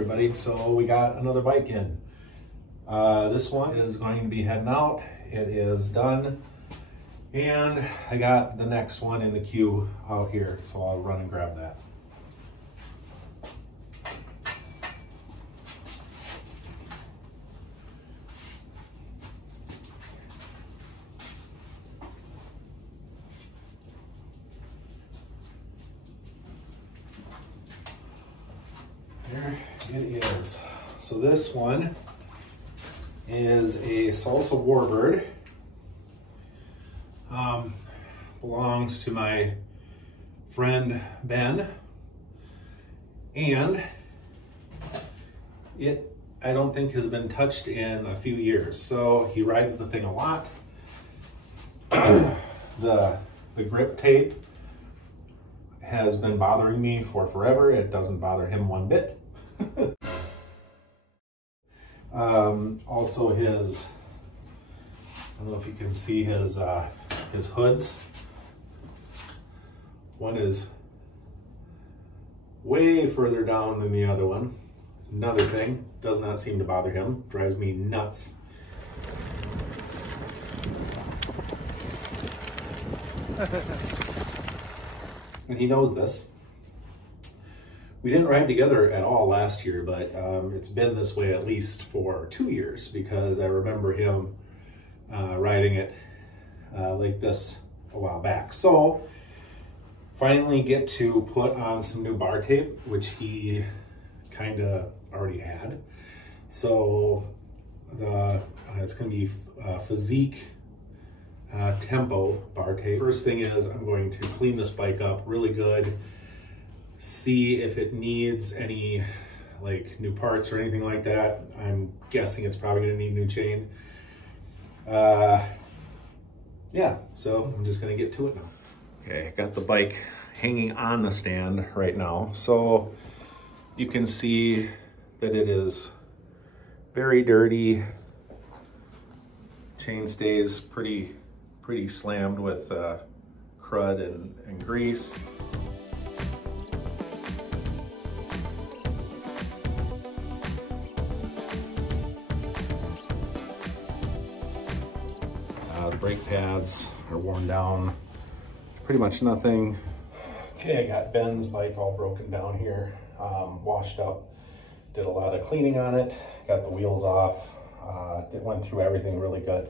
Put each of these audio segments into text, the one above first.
everybody. So we got another bike in. This one is going to be heading out. It is done. And I got the next one in the queue out here, so I'll run and grab that. There it is. So this one is a Salsa Warbird. Belongs to my friend Ben, and I don't think has been touched in a few years. So he rides the thing a lot. The grip tape has been bothering me for forever. It doesn't bother him one bit. Also his, I don't know if you can see his hoods. One is way further down than the other one. Another thing, does not seem to bother him, drives me nuts. And he knows this. We didn't ride together at all last year, but it's been this way at least for 2 years, because I remember him riding it like this a while back. So finally get to put on some new bar tape, which he kind of already had. So it's going to be Physique Tempo bar tape. First thing is I'm going to clean this bike up really good, see if it needs any like new parts or anything like that. I'm guessing it's probably going to need new chain. Yeah, so I'm just going to get to it now. Okay, I got the bike hanging on the stand right now. So you can see that it is very dirty. Chain stays pretty slammed with crud and grease. The brake pads are worn down, pretty much nothing. Okay, I got Ben's bike all broken down here, washed up, did a lot of cleaning on it, got the wheels off, it went through everything really good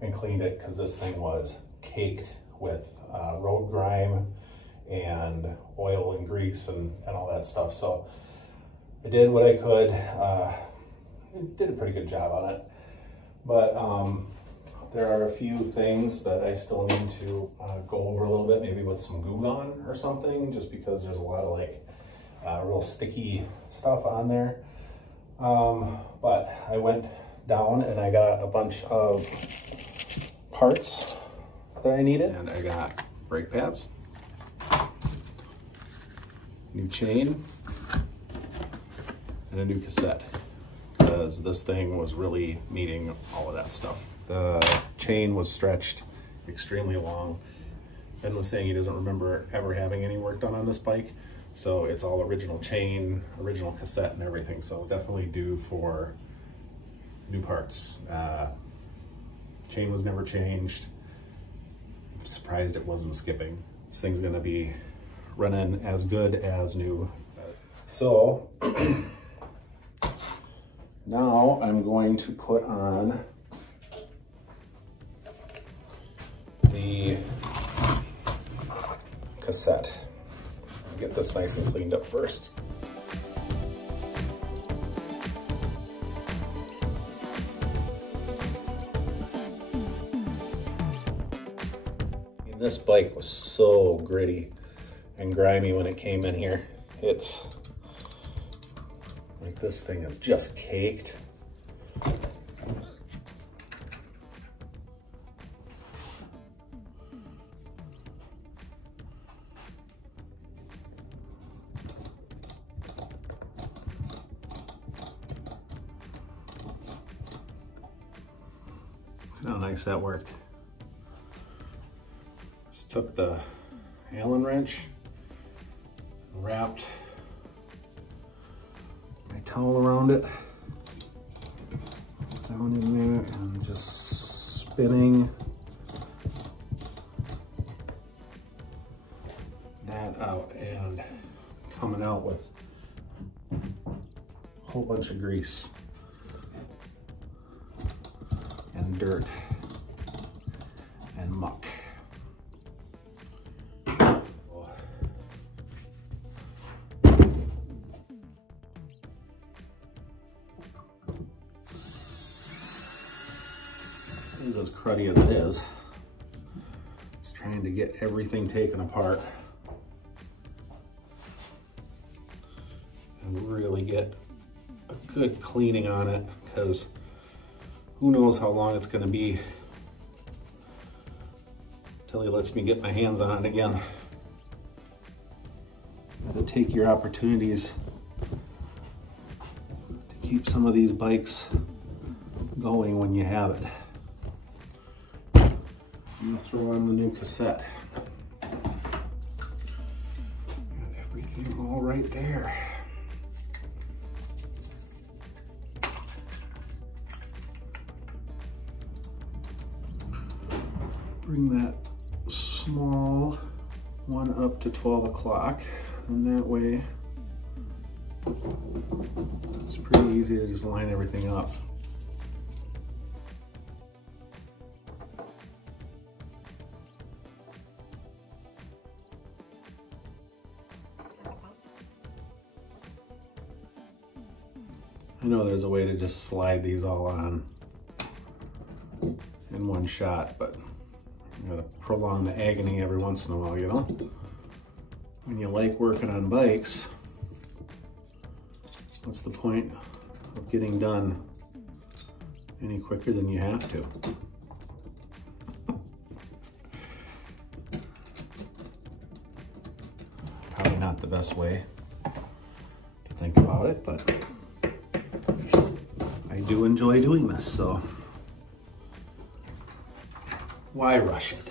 and cleaned it, because this thing was caked with road grime and oil and grease and all that stuff. So I did what I could, did a pretty good job on it, but there are a few things that I still need to go over a little bit, maybe with some Goo Gone or something, just because there's a lot of like real sticky stuff on there. But I went down and I got a bunch of parts that I needed. And I got brake pads, new chain, and a new cassette, because this thing was really needing all of that stuff. The chain was stretched extremely long. Ben was saying he doesn't remember ever having any work done on this bike. So it's all original chain, original cassette and everything. So it's definitely due for new parts. Chain was never changed. I'm surprised it wasn't skipping. This thing's gonna be running as good as new. So now I'm going to put on the cassette. Get this nice and cleaned up first. This bike was so gritty and grimy when it came in here. It's like this thing is just caked. How nice that worked. Just took the Allen wrench, wrapped my towel around it, down in there, and just spinning that out and coming out with a whole bunch of grease and dirt and muck. Is as cruddy as it is. Just trying to get everything taken apart and really get a good cleaning on it, because who knows how long it's going to be till he lets me get my hands on it again. Got to take your opportunities to keep some of these bikes going when you have it. I'm gonna throw on the new cassette. Got everything all right there. Bring that small one up to 12 o'clock, and that way it's pretty easy to just line everything up. I know there's a way to just slide these all on in one shot, but you gotta prolong the agony every once in a while, you know? When you like working on bikes, what's the point of getting done any quicker than you have to? Probably not the best way to think about it, but I do enjoy doing this, so why rush it?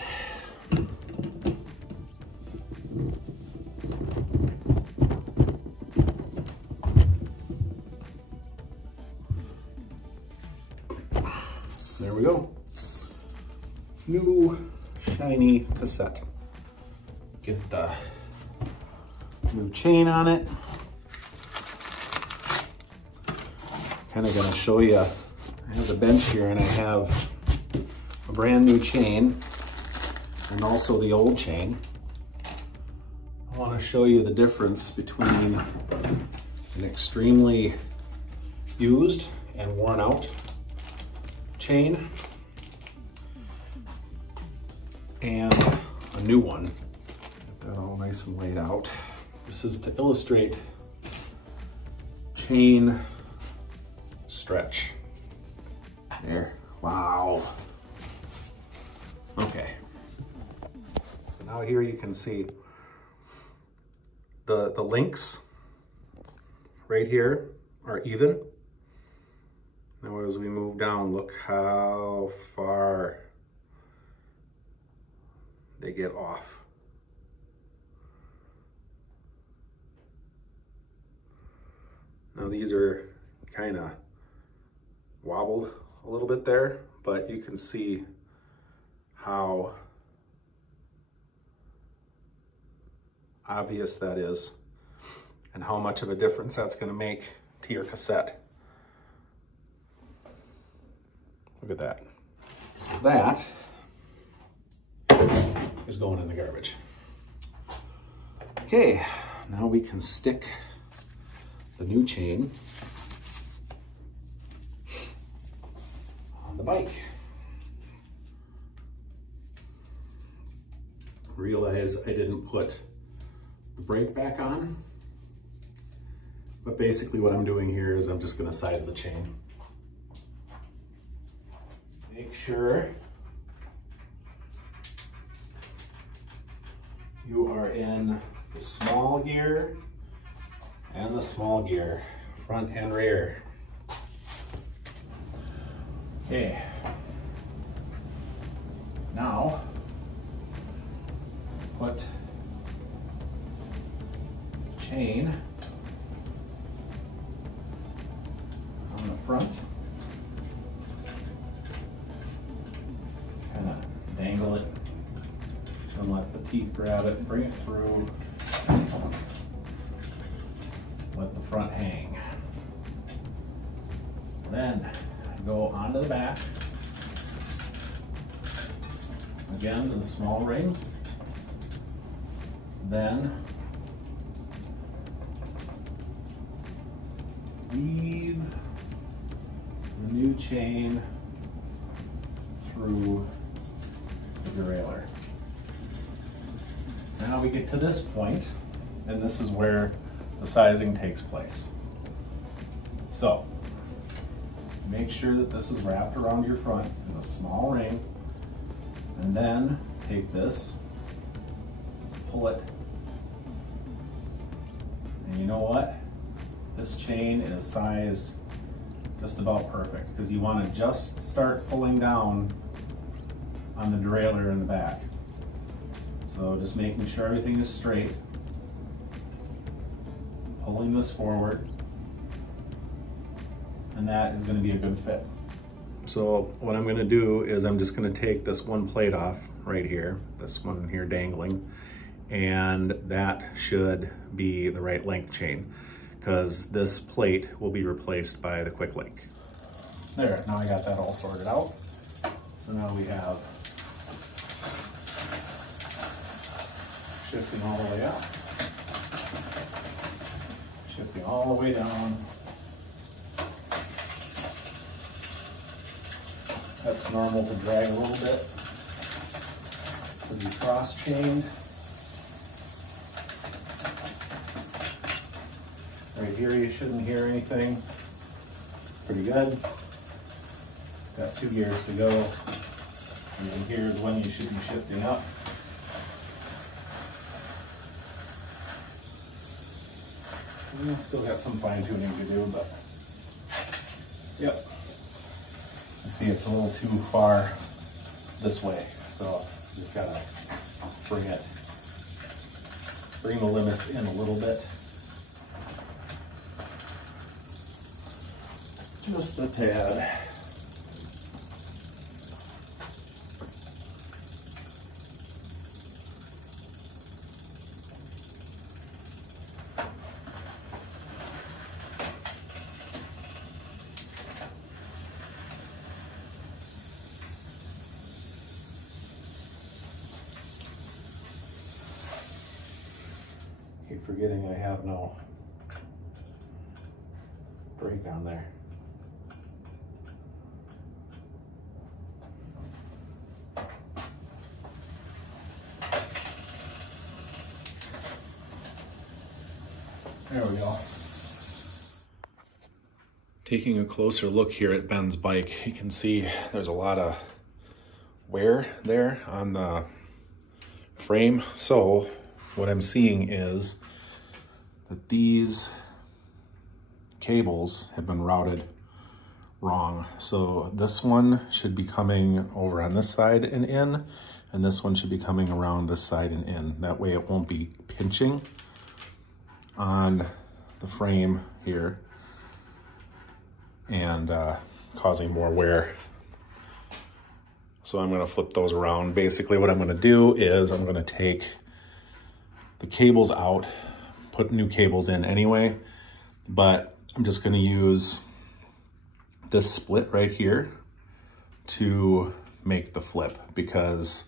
There we go. New shiny cassette. Get the new chain on it. Kind of gonna show you, I have the bench here and I have a brand new chain and also the old chain. I want to show you the difference between an extremely used and worn out chain and a new one. Get that all nice and laid out. This is to illustrate chain stretch. There, wow. Okay, so now here you can see the links right here are even. Now as we move down, look how far they get off. Now these are kind of wobbled a little bit there, but you can see how obvious that is and how much of a difference that's going to make to your cassette. Look at that. So that is going in the garbage. Okay, now we can stick the new chain on the bike. Realize I didn't put the brake back on, but basically what I'm doing here is I'm just going to size the chain. Make sure you are in the small gear and the small gear, front and rear. Okay, now put the chain front. Kind of dangle it and let the teeth grab it, bring it through. Let the front hang. Then go onto the back. Again to the small ring. Then weave the new chain through the derailleur. Now we get to this point, and this is where the sizing takes place. So make sure that this is wrapped around your front in a small ring, and then take this, pull it, and you know what? This chain is sized just about perfect because you want to just start pulling down on the derailleur in the back. So just making sure everything is straight, pulling this forward, and that is going to be a good fit. So what I'm going to do is I'm just going to take this one plate off right here, this one here dangling, and that should be the right length chain because this plate will be replaced by the quick link. There, now I got that all sorted out. So now we have shifting all the way up, shifting all the way down. That's normal to drag a little bit because you cross-chained. Right here you shouldn't hear anything. Pretty good. Got 2 gears to go. And then here's when you should be shifting up. And still got some fine tuning to do, but yep. I see it's a little too far this way, so just gotta bring the limits in a little bit. Just a tad. Keep forgetting I have no brake on there. There we go. Taking a closer look here at Ben's bike, you can see there's a lot of wear there on the frame. So what I'm seeing is that these cables have been routed wrong. So this one should be coming over on this side and in, and this one should be coming around this side and in. That way it won't be pinching on the frame here and causing more wear. So I'm gonna flip those around. Basically what I'm gonna do is I'm gonna take the cables out, put new cables in anyway, but I'm just gonna use this split right here to make the flip because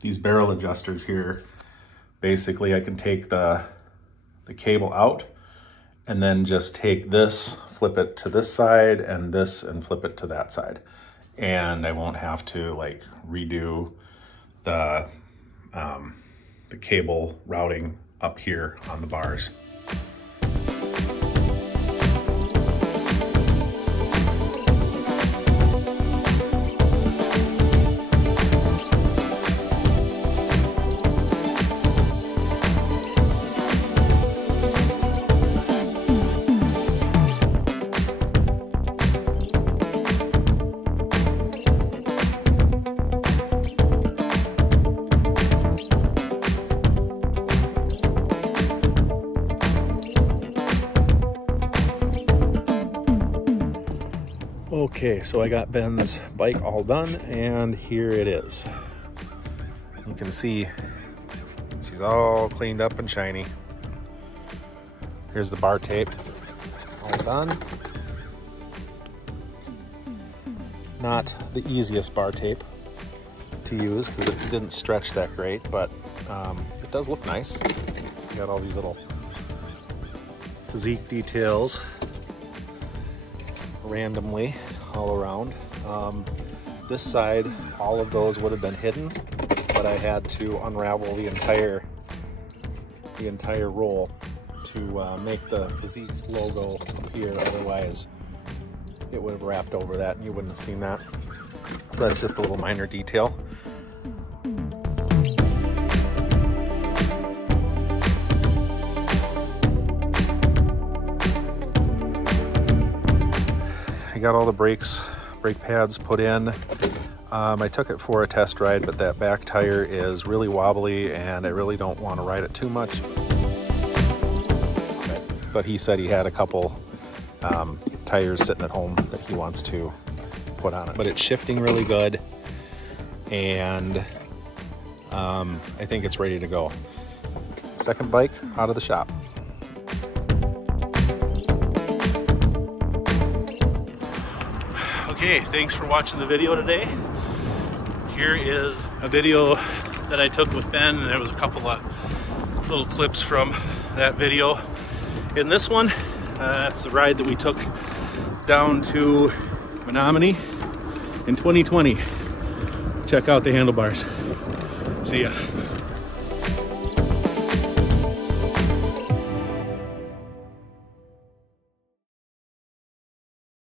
these barrel adjusters here, basically I can take the cable out and then just take this, flip it to this side and this and flip it to that side. And I won't have to like redo the cable routing up here on the bars. Okay, so I got Ben's bike all done, and here it is. You can see she's all cleaned up and shiny. Here's the bar tape, all done. Not the easiest bar tape to use because it didn't stretch that great, but it does look nice. Got all these little physique details randomly all around. This side, all of those would have been hidden, but I had to unravel the entire roll to make the physique logo appear. Otherwise, it would have wrapped over that and you wouldn't have seen that. So that's just a little minor detail. I got all the brake pads put in. I took it for a test ride, but that back tire is really wobbly and I really don't want to ride it too much. But he said he had a couple tires sitting at home that he wants to put on it. But it's shifting really good, and I think it's ready to go. Second bike out of the shop. Okay, thanks for watching the video today. Here is a video that I took with Ben, and there was a couple of little clips from that video. In this one, that's the ride that we took down to Menominee in 2020. Check out the handlebars. See ya.